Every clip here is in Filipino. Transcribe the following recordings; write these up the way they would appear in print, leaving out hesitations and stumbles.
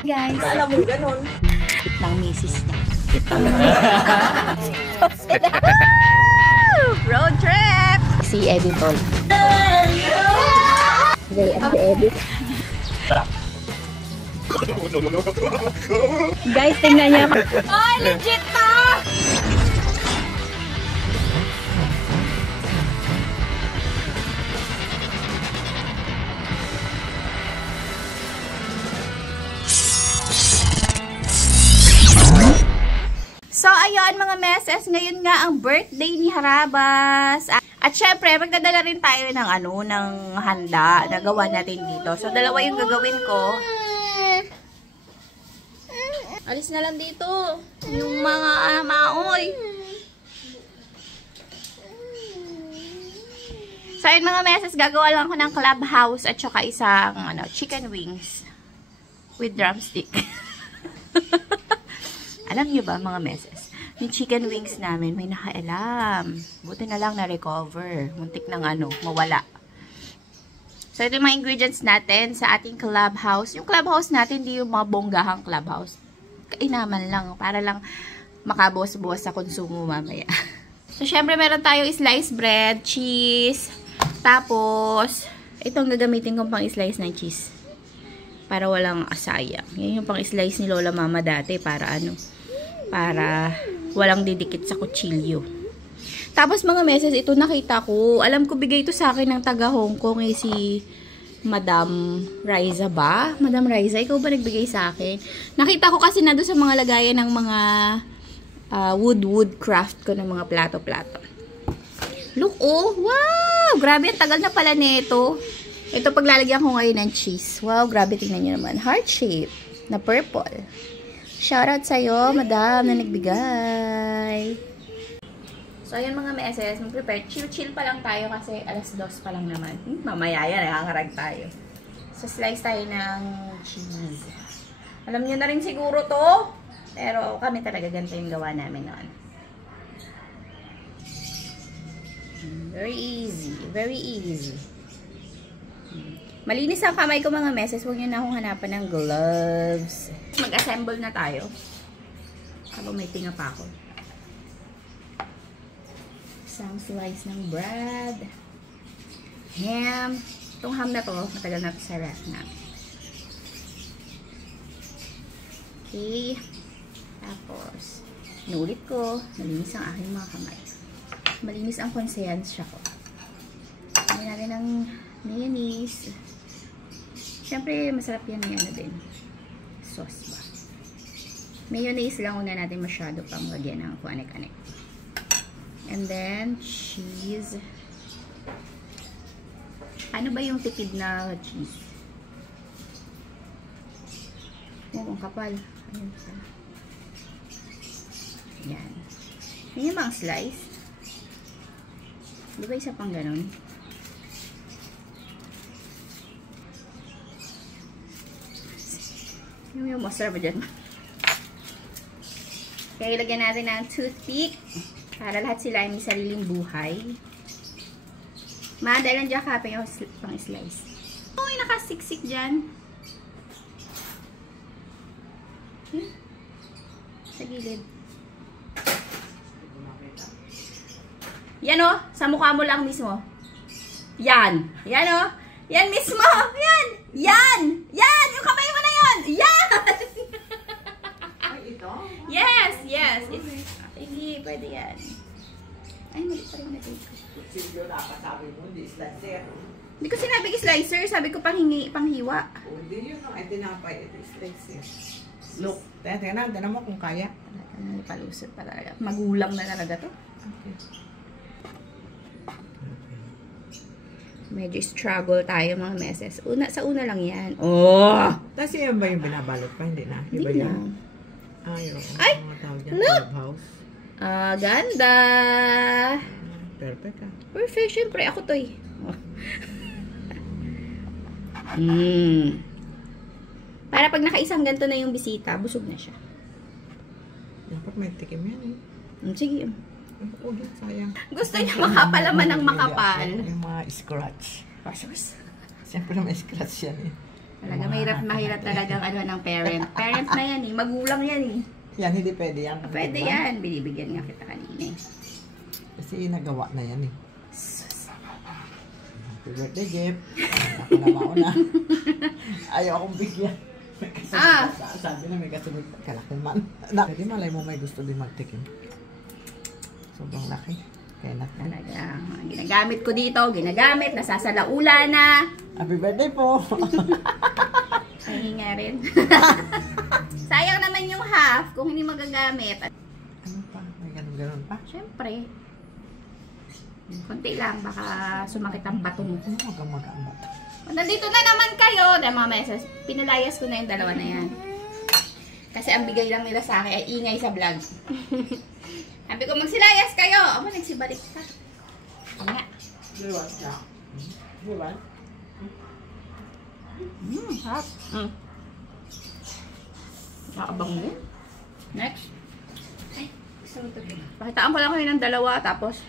Guys, Alam mo ganun. ng misis niya. Road trip! Si Editor. They at the edit. Guys, tingnan niya. Oh, legit to! So, ayun mga meses, ngayon nga ang birthday ni Harabas. At syempre, magdadala rin tayo ng ng handa na gawa natin dito. So, dalawa yung gagawin ko. Alis na lang dito. Yung mga maoy. So, ayun mga meses, gagawa lang ako ng clubhouse at saka isang chicken wings with drumstick. Alam niyo ba mga meses, yung chicken wings namin may nakaalam. Buti na lang na-recover. Muntik ng mawala. So, ito yung mga ingredients natin sa ating clubhouse. Yung clubhouse natin, hindi yung mga bonggahang clubhouse. Kainaman lang, para lang makabuwas-buwas sa konsumo mamaya. So, syempre meron tayo sliced bread, cheese, tapos, itong gagamitin kong pang slice ng cheese. Para walang asayang. Yan yung pang slice ni Lola Mama dati, para para walang didikit sa kutsilyo. Tapos mga meses, ito nakita ko. Alam ko bigay ito sa akin ng taga Hong Kong si Madam Riza ba? Madam Riza, ikaw ba nagbigay sa akin? Nakita ko kasi na doon sa mga lagayan ng mga wood craft ko ng mga plato-plato. Look, oh! Wow! Grabe, ang tagal na pala nito. Ito paglalagyan ko ngayon ng cheese. Wow, grabe, tingnan nyo naman. Heart shape na purple. Shoutout sa'yo, madam, na nagbigay. So, ayan mga meses, mag-prepare. Chill pa lang tayo kasi alas 2 pa lang naman. Mamaya yan, nakakarag tayo. So, slice tayo ng cheese. Alam nyo na rin siguro to. Pero kami talaga ganito yung gawa namin noon. Very easy. Very easy. Malinis ang kamay ko mga meses. Huwag nyo na akong hanapan ng gloves. Mag-assemble na tayo. Habang may tinga pa ako. Isang slice ng bread. Ham. Itong ham na to, matagal na to sa rack na. Okay. Tapos, inulit ko. Malinis ang aking mga kamay. Malinis ang konsensya ko. Hindi natin ng mayonnaise. Siyempre, masarap yan din. Sauce ba? Mayonnaise lang una natin masyado pang lagyan ng kuanek-anek. And then, cheese. Ano ba yung tipid na cheese? Oh, ang kapal. Ayun pa. Yan. Yan yung mga slice. Di ba isa pang ganun? Yung masarap ba dyan? Kaya ilagyan natin ng toothpick para lahat sila ay may sariling buhay. Dahil nandiyan ka pa yung pang slice. Uy, nakasiksik dyan. Sa gilid. Yan o, sa mukha mo lang mismo. Yan. Yan o. Yan mismo. Yan. Yan. Yan. Yung kamay mo na yun. Yan. Ay, ito? Yes. Yes. Hindi, pwede yan. Ay, mali pa rin natin. Kutsilyo dapat sabi mo, hindi slicer. Hindi ko sinabi slicer. Sabi ko panghiwa. O, hindi yun ang tinapay. Ito slicer. Look. Tingnan mo kung kaya. Palusot pa talaga. Magulang na talaga to. Okay. Medyo struggle tayo mga meses. Sa una lang yan. Oh! Tapos yun ba yung binabalot pa? Hindi na. Hindi na. Ay! Mga tawag dyan. Clubhouse. Ganda! Perfect ah. Perfect. Siyempre, ako to eh. Para pag nakaisang ganito na yung bisita, busog na siya. Dapat may tikim yan eh. Sige. Oh, sayang. Gusto niya makapalaman ng makapal. Yung mga scratch. Pasos. Siyempre may scratch yan eh. Talaga, mahirap talagang ano ng parent. Parent na yan eh. Magulang yan eh. Yan, hindi pwede yan. Pwede yan. Binibigyan nga kita kanina eh. Kasi nagawa na yan eh. Happy birthday, Jeff. Ako na mauna. Ayaw akong bigyan. Sabi na may kasunod kalakiman. Pwede malay mo may gusto din magtikim. Sobrang laki. Kaya talaga. Ginagamit ko dito. Ginagamit. Nasasalaula na. Happy birthday po. Nahinga rin. Sayang naman yung half kung hindi magagamit. Ano pa? May ganun pa? Siyempre. Konti lang. Baka sumakit ang bato mo. Huwag kang mag-ambat. Nandito na naman kayo. Dahil mga meses, pinalayas ko na yung dalawa na yan. Kasi ang bigay lang nila sa akin ay ingay sa vlog. Sabi ko, magsilayas kayo. Ako, nagsibalik ka. Nga. Diwan na. Diwan? Hap. Nakabang mo. Next. Ay, gusto mo ito. Pakitaan ko lang kayo ng dalawa, tapos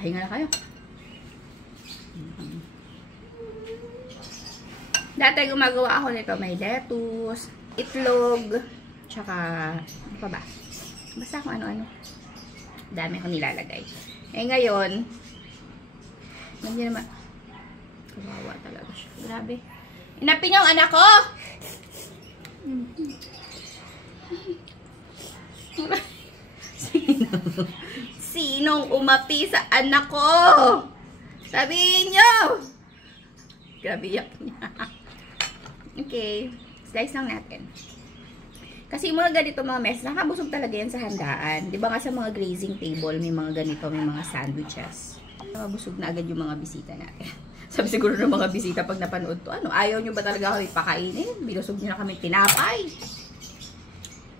pahinga na kayo. Dati gumagawa ako nito. May lettuce, itlog, tsaka, ano pa ba? Basta kung ano-ano. Dami ko nilalagay. Eh ngayon, hindi naman, kawawa talaga siya. Grabe. Inapin niyo ang anak ko! Sinong umapi sa anak ko? Sabihin niyo! Grabe yak niya. Okay. Slice lang natin. Kasi mga ganito mga mess, nakabusog talaga yan sa handaan. Di ba nga sa mga grazing table, may mga ganito, may mga sandwiches. Nakabusog na agad yung mga bisita natin. Sabi siguro ng mga bisita pag napanood to, ano, ayaw nyo ba talaga kami pakainin? Binusog nyo na kami tinapay.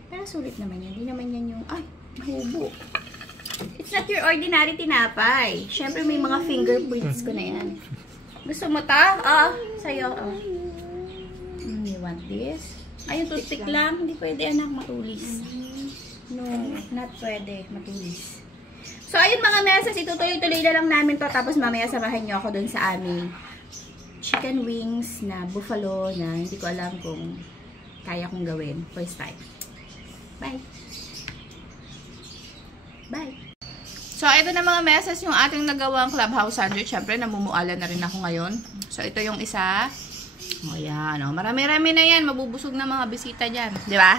Pero sulit naman yan. Hindi naman yan yung, ay, mahubo. It's not your ordinary tinapay. Siyempre may mga fingerprints ko na yan. Gusto mo ta? Sa'yo. You want this? Ayun, toothpick lang. Hindi pwede, anak, matulis. No, not pwede. Matulis. So, ayun mga mesas, itutuloy-tuloy na lang namin to. Tapos mamaya samahan nyo ako dun sa aming chicken wings na buffalo na hindi ko alam kung kaya kong gawin. First time. Bye! Bye! So, ito na mga mesas yung ating nagawang clubhouse sandwich. Siyempre, namumuala na rin ako ngayon. So, ito yung isa. O, yan. O. Marami-rami na yan. Mabubusog na mga bisita dyan. Di ba?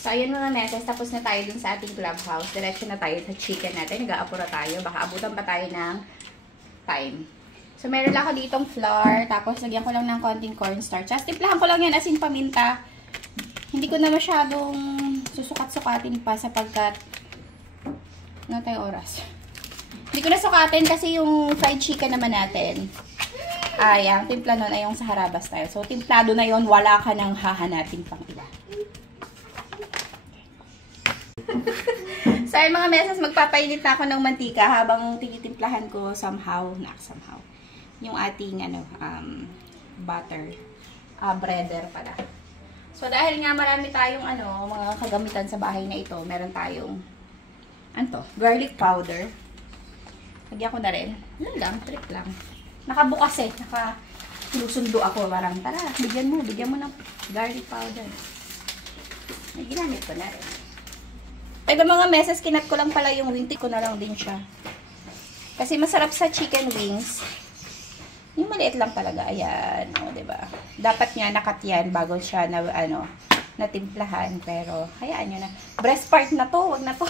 So, ayun mga mesas. Tapos na tayo dun sa ating clubhouse. Diretso na tayo sa chicken natin. Nag-aapura tayo. Baka abutan pa tayo ng time. So, meron lang ako ditong flour. Tapos, lagyan ko lang ng konting cornstarch. Tapos, timplahan ko lang yan asin paminta. Hindi ko na masyadong susukat-sukatin pa sapagkat ano tayong oras. Hindi ko na sukatin kasi yung fried chicken naman natin. Yung timpla nun ay yung sa harabas tayo. So, timplado na yon, wala ka nang hahanapin pang iba. So, mga mesas, magpapainit na ako ng mantika habang tinitimplahan ko somehow, yung ating, butter. Breader pala. So, dahil nga marami tayong, mga kagamitan sa bahay na ito, meron tayong, garlic powder. Lagyan ko na rin. Ano lang, trick lang. Nakabukas eh. Naka-lusundo ako. Parang, tara, bigyan mo ng garlic powder. Ay, ginamit ko na rin. Ito mga mesas, kinat ko lang pala yung wing. Ko na lang din siya. Kasi masarap sa chicken wings. Yung maliit lang talaga. Ayan. O, diba? Dapat nga nakat yan bago siya na, natimplahan. Pero, hayaan nyo na. Breast part na to. Wag na to.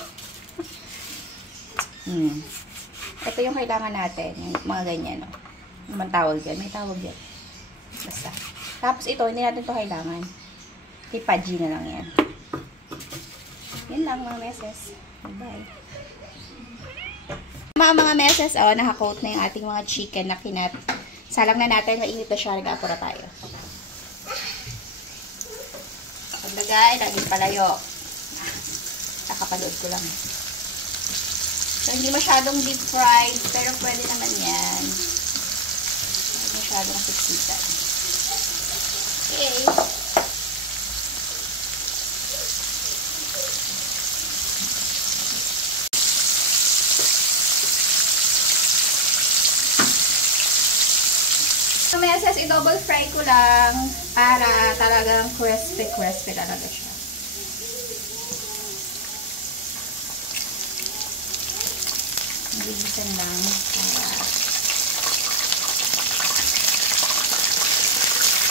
Ito yung kailangan natin. Yung mga ganyan, no? Naman tawag yan. May tawag yan. Basta. Tapos ito, hindi natin to kailangan. Tipaji na lang yan. Yan lang mga meses. Bye. Mga meses, naka-coat na yung ating mga chicken na kinat. Salang na natin, mainit na siya. Nag-apura tayo. Paglagay, laging palayo. Nakapalood ko lang. So, hindi masyadong deep fried, pero pwede naman yan. Hindi masyadong siksikan. Okay. So, meses, i-double fry ko lang para talagang crispy talaga siya. Bilisan lang.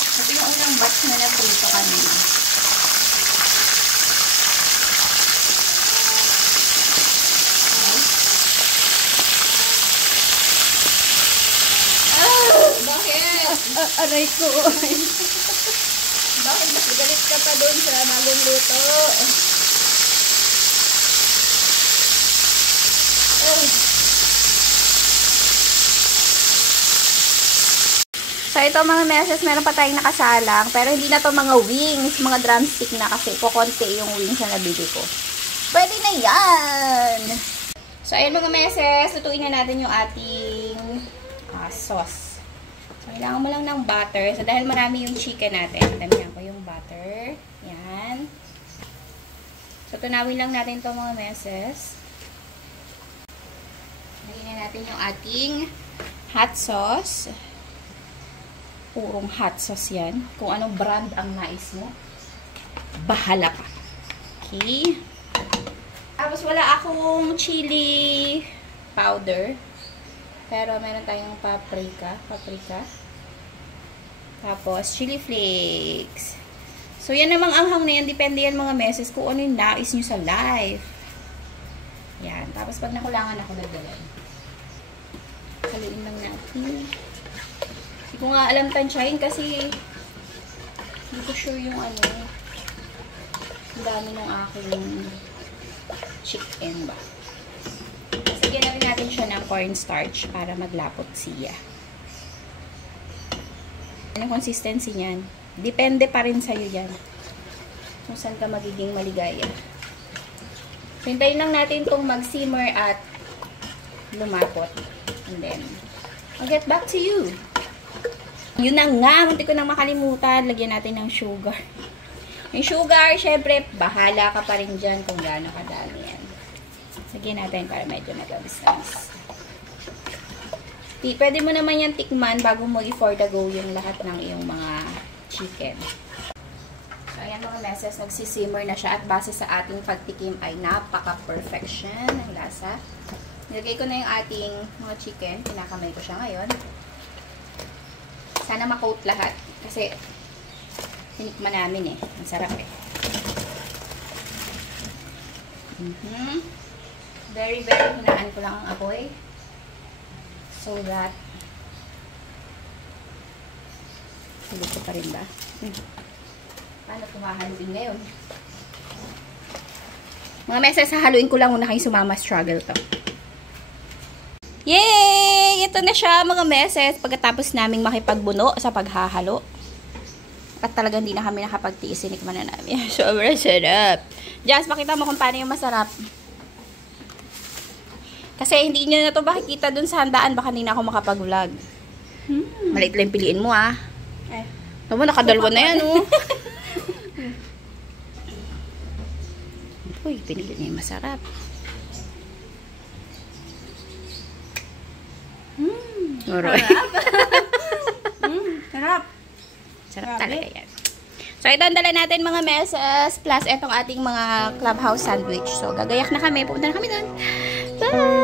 Ito yung unang batch na naprito kanina. Aray ko. Bakit mas galit ka pa doon sa bagong luto? Oh. So, ito mga meses, meron pa tayong nakasalang. Pero hindi na to mga wings, mga drumstick na kasi kukonti yung wings na nabili ko. Pwede na yan! So, ayun mga meses, lutuin na natin yung ating sauce. So, kailangan mo lang ng butter. So, dahil marami yung chicken natin, damihan ko yung butter. Yan. So, tunawin lang natin ito mga meses. Lagyan na natin yung ating hot sauce. Purong hot sauce yan. Kung anong brand ang nais mo, bahala ka. Okay. Tapos wala akong chili powder. Pero meron tayong paprika. Tapos chili flakes. So yan namang anghang na yan. Depende yan mga meses kung ano yung nais nyo sa life. Yan. Tapos pag nakulangan ako, dagdagan. Haluin lang natin. Hindi ko nga alam tansyahin kasi hindi ko sure yung ano. Ang dami ng aking chicken ba. Sigyan na rin natin siya ng cornstarch para maglapot siya. Anong consistency niyan? Depende pa rin sa'yo yan. Kung saan ka magiging maligaya. Hintayin lang natin itong mag-simmer at lumapot. And then, I'll get back to you. Yun na nga, munti ko nang makalimutan. Lagyan natin ng sugar. Yung sugar, syempre, bahala ka pa rin dyan kung gaano kadami yan. Lagyan natin para medyo nagamis-gamis. Pwede mo naman yan tikman bago mo i-for the go yung lahat ng iyong mga chicken. So, ayan mga meses, nagsisimmer na siya at base sa ating pagtikim ay napaka-perfection ng lasa. Nilagay ko na yung ating mga chicken. Kinakamay ko siya ngayon. Sana ma-coat lahat. Kasi, tinikman namin eh. Ang sarap eh. Very, very hinaan ko lang ang apoy. So that, hilog ko pa rin ba? Paano kumahaluin ngayon? Mga meses, hahaluin ko lang una kayo sumama. Struggle to. Yay! Ito na siya mga meses pagkatapos naming makipagbuno sa paghahalo. At talagang hindi na kami nakapagtiis. Sinikman na namin. Sobrang sarap. Jazz, pakita mo kung paano yung masarap. Kasi hindi nyo na ito makikita dun sa handaan. Baka hindi na ako makapag-vlog. Maliit lang piliin mo ah. Tama, nakadalwa na yan oh. Uy, pinili niya yung masarap. Sarap. Sarap. Sarap talaga yan. So, ito ang dala natin mga meses. Plus, itong ating mga clubhouse sandwich. So, gagayak na kami. Pupunta na kami doon. Bye!